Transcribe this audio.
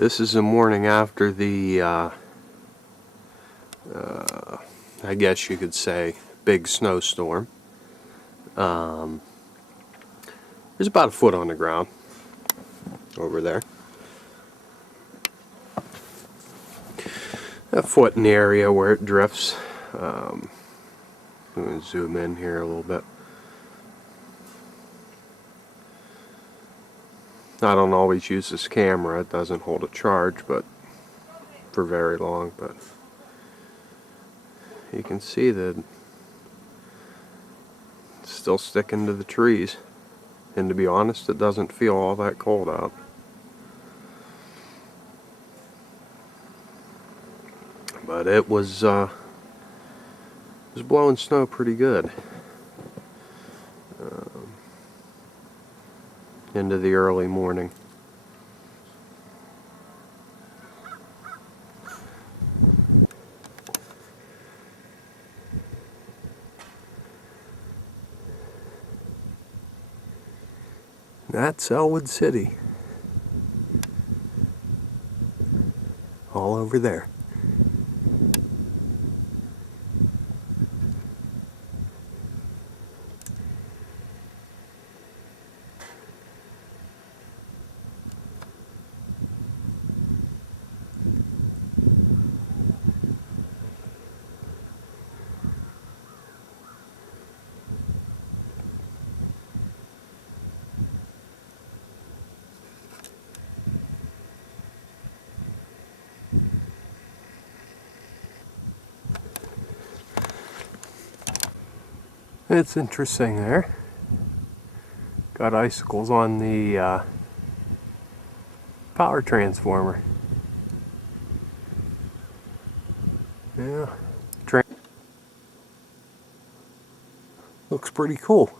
This is the morning after the, I guess you could say, big snowstorm. There's about a foot on the ground over there. A foot in the area where it drifts. I'm going to zoom in here a little bit. I don't always use this camera. It doesn't hold a charge, but for very long. But you can see that it's still sticking to the trees. And to be honest, it doesn't feel all that cold out. But it was blowing snow pretty good into the early morning. That's Elwood City. All over there. It's interesting there. Got icicles on the power transformer. Yeah. Looks pretty cool.